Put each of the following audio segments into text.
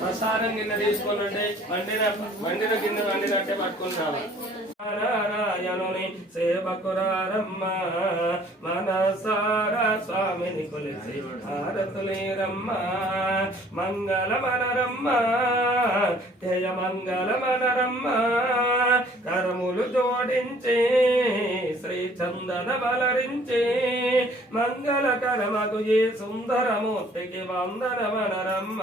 ప్రసాదం కింద తీసుకోనండి వండిన కింద వండినట్టే పట్టుకుని రావాలి. నారాయణుని సేవకురారమ్మ మనసారా స్వామిని కొలిసి హారతులేరమ్మ మంగళమనరమ్మ జయ మంగళమనరమ్మ కరములు జోడించి శ్రీ చందన బలరించి మంగళకరమగు ఈ సుందరమూర్తికి వందనమనరమ్మ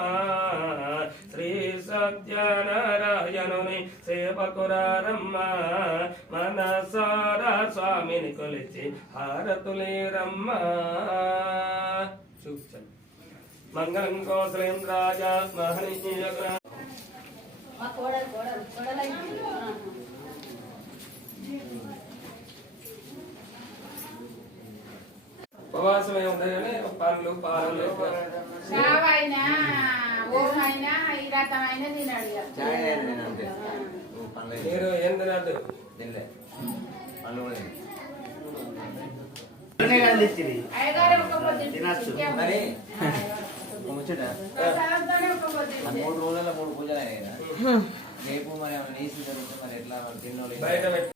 శ్రీ సత్యనారాయణుని సేవకురారమ్మ మనసారా స్వామిని కొలిచి హారతులేరమ్మ. మంగళం కోసలేంద్రాజ మహనీయ ఉపవాసం ఏముంటాయి కానీ పండ్లు పాలు మీరు ఏం తినద్దు ముచ్చట 3 రోజుల 3 పూజలు అయినా రేపు మరి ఏమైనా నీసి జరుగుతుంది మరి ఎట్లా తిన్నోళ్ళు